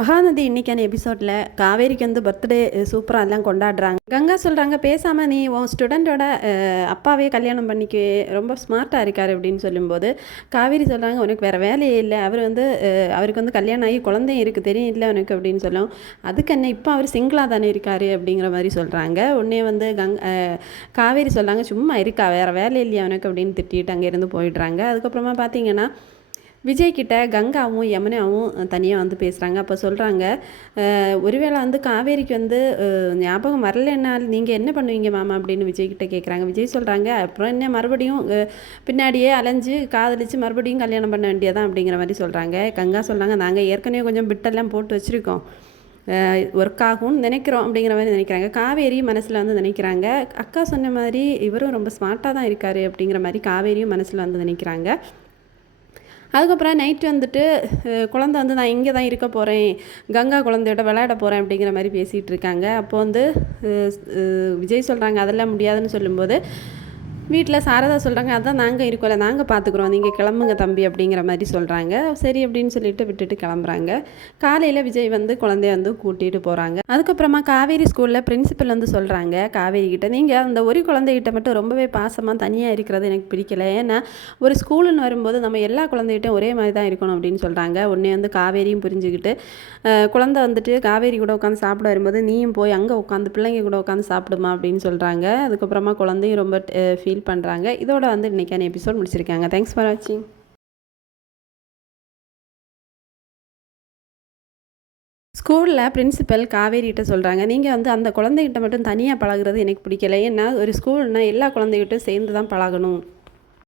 மகாநதி இன்னைக்கான எபிசோடில் காவேரிக்கு வந்து பர்த்டே சூப்பராக எல்லாம் கொண்டாடுறாங்க. கங்கா சொல்கிறாங்க, பேசாமல் நீ உன் ஸ்டூடெண்ட்டோட அப்பாவே கல்யாணம் பண்ணிக்க, ரொம்ப ஸ்மார்ட்டாக இருக்கார் அப்படின்னு சொல்லும்போது காவேரி சொல்கிறாங்க, உனக்கு வேறு வேலையே இல்லை, அவர் வந்து அவருக்கு வந்து கல்யாணம் ஆகி குழந்தையும் இருக்குது தெரியும் இல்லை உனக்கு அப்படின்னு சொல்லும். அதுக்கு என்ன இப்போ அவர் சிங்கிளாக தானே இருக்கார் அப்படிங்கிற மாதிரி சொல்கிறாங்க. உடனே வந்து காவேரி சொல்கிறாங்க, சும்மா இருக்கா வேறு வேலை இல்லையா உனக்கு அப்படின்னு திட்டிட்டு அங்கேருந்து போயிடுறாங்க. அதுக்கப்புறமா பார்த்தீங்கன்னா விஜய்கிட்ட கங்காவும் யமுனாவும் தனியாக வந்து பேசுகிறாங்க. அப்போ சொல்கிறாங்க, ஒருவேளை வந்து காவேரிக்கு வந்து ஞாபகம் வரலைன்னால் நீங்கள் என்ன பண்ணுவீங்க மாமா அப்படின்னு விஜய்கிட்ட கேட்குறாங்க. விஜய் சொல்கிறாங்க, அப்புறம் என்ன மறுபடியும் பின்னாடியே அலைஞ்சு காதலிச்சு மறுபடியும் கல்யாணம் பண்ண வேண்டியதான் அப்படிங்கிற மாதிரி சொல்கிறாங்க. கங்கா சொல்கிறாங்க, நாங்கள் ஏற்கனவே கொஞ்சம் பிட்டெல்லாம் போட்டு வச்சுருக்கோம், ஒர்க் ஆகும்னு நினைக்கிறோம் அப்படிங்கிற மாதிரி நினைக்கிறாங்க. காவேரி மனசில் வந்து நினைக்கிறாங்க, அக்கா சொன்ன மாதிரி இவரும் ரொம்ப ஸ்மார்ட்டாக தான் இருக்கார் அப்படிங்கிற மாதிரி காவேரியும் மனசில் வந்து நினைக்கிறாங்க. அதுக்கப்புறம் நைட்டு வந்துட்டு குழந்தை வந்து நான் இங்கே தான் இருக்க போகிறேன், கங்கா குழந்தையோட விளையாட போகிறேன் அப்படிங்கிற மாதிரி பேசிகிட்டு இருக்காங்க. அப்போ வந்து விஜய் சொல்கிறாங்க, அதெல்லாம் முடியாதுன்னு சொல்லும்போது வீட்டில் சாரதா சொல்கிறாங்க, அதான் நாங்கள் இருக்கோம்ல, நாங்கள் பார்த்துக்குறோம், நீங்கள் கிளம்புங்க தம்பி அப்படிங்கிற மாதிரி சொல்கிறாங்க. சரி அப்படின்னு சொல்லிட்டு விட்டுட்டு கிளம்புறாங்க. காலையில் விஜய் வந்து குழந்தைய வந்து கூட்டிகிட்டு போகிறாங்க. அதுக்கப்புறமா காவேரி ஸ்கூலில் பிரின்சிபல் வந்து சொல்கிறாங்க காவேரி கிட்ட, நீங்கள் அந்த ஒரு குழந்தைகிட்ட மட்டும் ரொம்பவே பாசமாக தனியாக இருக்கிறது எனக்கு பிடிக்கல, ஏன்னா ஒரு ஸ்கூலுன்னு வரும்போது நம்ம எல்லா குழந்தைகிட்டையும் ஒரே மாதிரி தான் இருக்கணும் அப்படின்னு சொல்கிறாங்க. உடனே வந்து காவேரியும் புரிஞ்சுக்கிட்டு குழந்தை வந்துட்டு காவேரி கூட உட்காந்து சாப்பிட வரும்போது நீயும் போய் அங்கே உட்காந்து பிள்ளைங்க கூட உட்காந்து சாப்பிடுமா அப்படின்னு சொல்கிறாங்க. அதுக்கப்புறமா குழந்தையும் ரொம்ப ஃபீல் பண்ணுறாங்க. இதோட வந்து இன்றைக்கான எபிசோட் முடிச்சிருக்காங்க. தேங்க்ஸ் ஃபார் வாட்சிங். ஸ்கூலில் பிரின்சிபல் காவேரிகிட்ட சொல்கிறாங்க, நீங்கள் வந்து அந்த குழந்தைகிட்ட மட்டும் தனியாக பழகுறது எனக்கு பிடிக்கல, ஏன்னா ஒரு ஸ்கூல்னால் எல்லா குழந்தைகிட்டும் சேர்ந்து தான் பழகணும்.